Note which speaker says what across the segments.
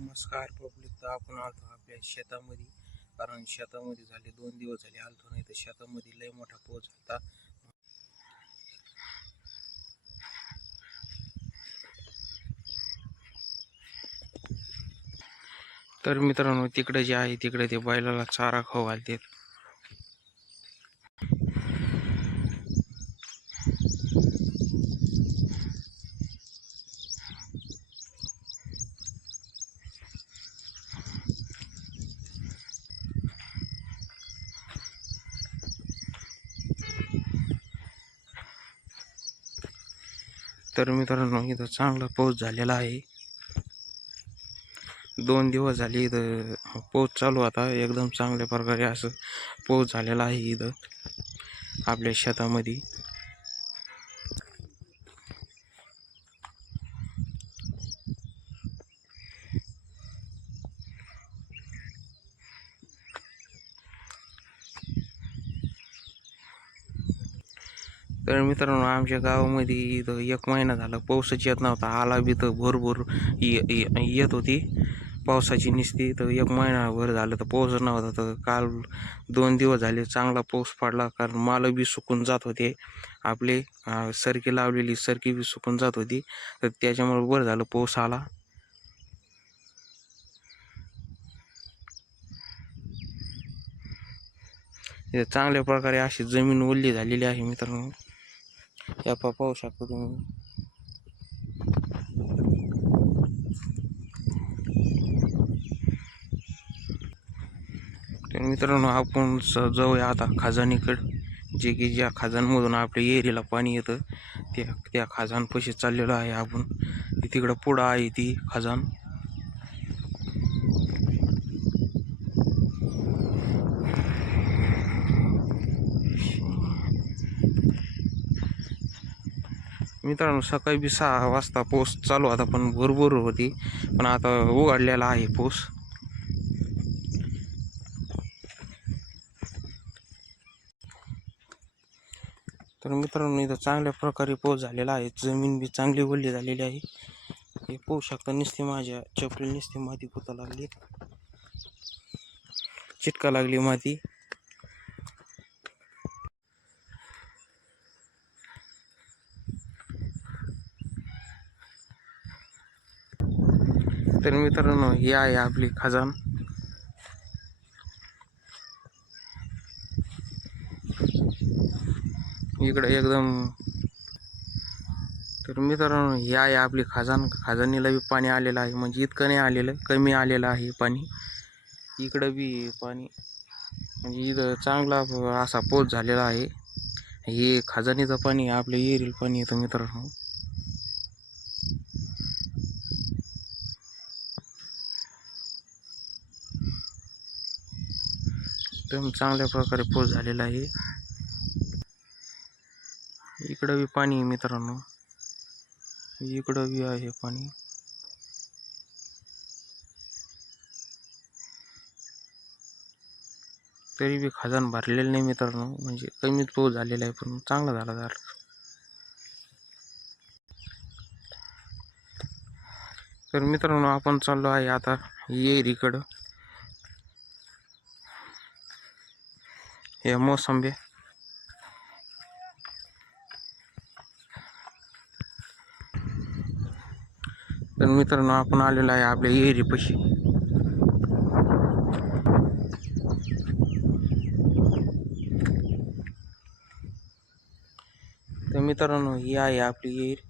Speaker 1: नमस्कार पब्लिक तर आपण आलतो आपल्या शेतामध्ये. कारण शेतामध्ये झाले दोन दिवस झाले आलतो नाही तर शेतामध्ये लय मोठा पाऊस होता तर मित्रांनो तिकडे जे आहे तिकडे ते बैलाला चारा खाऊ घालतात. तर मित्रांनो इथं चांगला पाऊस झालेला आहे. दोन दिवस झाले इथं पाऊस चालू आता. एकदम चांगल्या प्रकारे असं पाऊस झालेला आहे इथं. आपल्या शेतामध्ये. तर मित्रांनो आमच्या गावामध्ये इथं एक महिना झाला पावसाची येत नव्हता. आला बी तर भरभर ये- येत होती. पावसाची निस्ती तर एक महिनाभर झालं तर पाऊसच नव्हता. तर काल दोन दिवस झाले चांगला पाऊस पडला कारण माल बी सुकून जात होते. आपले सरकी लावलेली सरकी बी सुकून जात होती. तर त्याच्यामुळे बरं झालं पाऊस आला. चांगल्या प्रकारे अशी जमीन ओल्ली झालेली आहे मित्रांनो. या पा पाहू शकता तुम्ही. तर मित्रांनो आपण स- जाऊया आता खाजानीकडे. जे की ज्या खजानमधून आपल्या एरीला पाणी येतं त्या त्या खजानपाशी चाललेलो आहे आपण. तिकडं पुढं आहे ती खजान. मित्रांनो सकाळी बी सहा वाजता पाऊस चालू होता पण भरभर होती. पण आता उघडलेला आहे पाऊस. तर मित्रांनो इथं चांगल्या प्रकारे पाऊस झालेला आहे. जमीन बी चांगली ओल्ली झालेली आहे. हे पाहू शकता नुसती माझ्या चपली नुसती माती पुता लागली. चिटका लागली माती. तर मित्रांनो ही आहे आपली खजान. इकडे एकदम तर मित्रांनो ही आहे आपली खजान. खजानीला बी पाणी आलेलं आहे. म्हणजे इतकं नाही आलेलं कमी आलेलं आहे पाणी. इकडं बी पाणी म्हणजे इथं चांगला असा पाऊस झालेला आहे. हे खजानीचं पाणी आपलं येरील पाणी येतं मित्रांनो. एकदम चांगल्या प्रकारे पाऊस झालेला आहे. इकडं बी पाणी आहे मित्रांनो. इकडं बी आहे पाणी. तरी बी खजान भरलेलं नाही मित्रांनो. म्हणजे कमीच पाऊस झालेला आहे पण चांगला झाला जरा तर मित्रांनो आपण चाललो आहे आता येरीकडं हे मोसंबी तर मित्रांनो आपण आलेलो आहे आपल्या एरीपाशी. तर मित्रांनो ही आहे आपली एरी.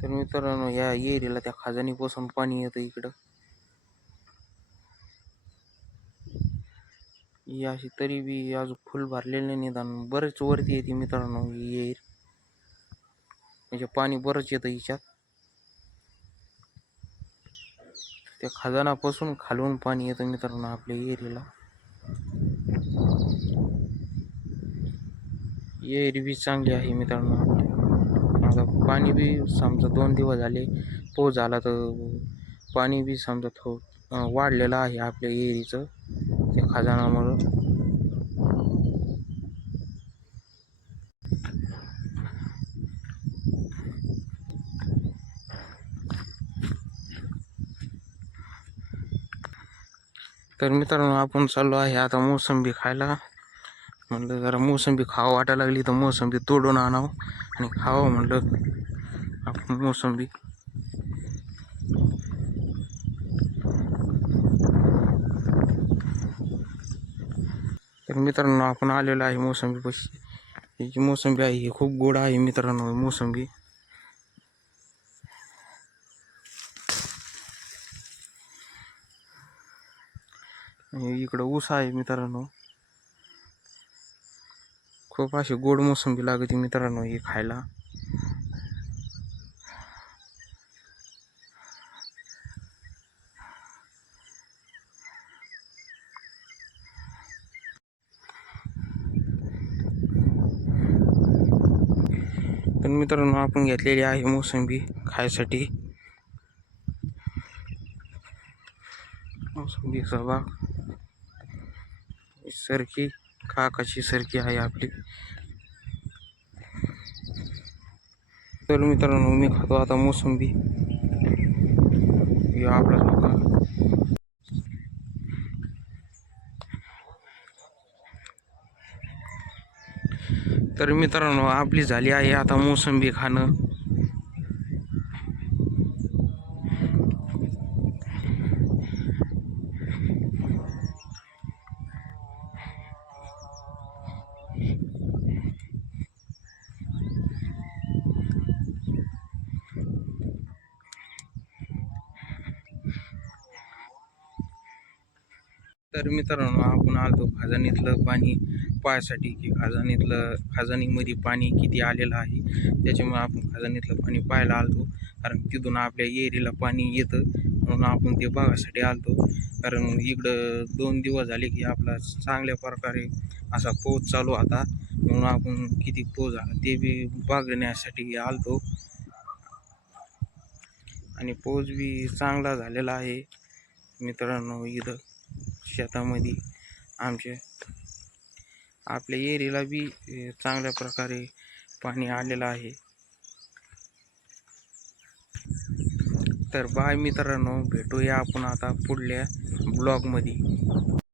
Speaker 1: तर मित्रांनो या एरीला त्या खजानीपासून पाणी येतं इकडं. ही अशी तरी बी अजून फुल भरलेलं नाही निदान बरेच वरती येते मित्रांनो ही म्हणजे पाणी बरंच येतं हिच्यात. त्या खजानापासून खालून पाणी येतं मित्रांनो आपल्या एरीला एरी बी चांगली आहे मित्रांनो आता पाणी बी समजा दोन दिवस झाले पाऊस झाला तर पाणी बी समजा थो वाढलेलं आहे आपल्या एरीचं खजाना तर मित्रांनो आपण चाललो आहे आता मोसंबी खायला. म्हटलं जरा मोसंबी खावं वाटायला लागली तर मोसंबी तोडून आणावं आणि खावं म्हटलं आपण मोसंबी. तर मित्रांनो आपण आलेलो आहे मोसंबी पशी. ही जी मोसंबी आहे ही खूप गोड आहे मित्रांनो मोसंबी. इकडं ऊस आहे मित्रांनो. खूप अशी गोड मोसंबी लागते मित्रांनो ही खायला. तर मित्रांनो आपण घेतलेली आहे मोसंबी खायसाठी. मोसंबी बाग सरकी काकाची सरकी आहे आपली. तर मित्रांनो मी खातो आता मोसंबी. हे आपला तर मित्रांनो आपली झाली आहे आता मोसंबी खाणं. तर मित्रांनो आपण आलतो खजानीतलं पाणी. पाहायसाठी की खजानीतलं खजानीमध्ये पाणी किती आलेलं आहे त्याच्यामुळे आपण खजानीतलं पाणी पाहायला आलतो. कारण तिथून आपल्या एरीला पाणी येतं म्हणून आपण ते बघायसाठी आलतो. कारण इकडं दोन दिवस झाले की आपला चांगल्या प्रकारे असा पोच चालू होता म्हणून आपण किती पोच झाला ते बी बघण्यासाठी आलतो. आणि पोच बी चांगला झालेला आहे मित्रांनो इथं शेतामध्ये आमच्या आपल्या एरीला बी चांगल्या प्रकारे पाणी आलेलं आहे. तर बाय मित्रांनो भेटूया आपण आता पुढल्या ब्लॉगमध्ये.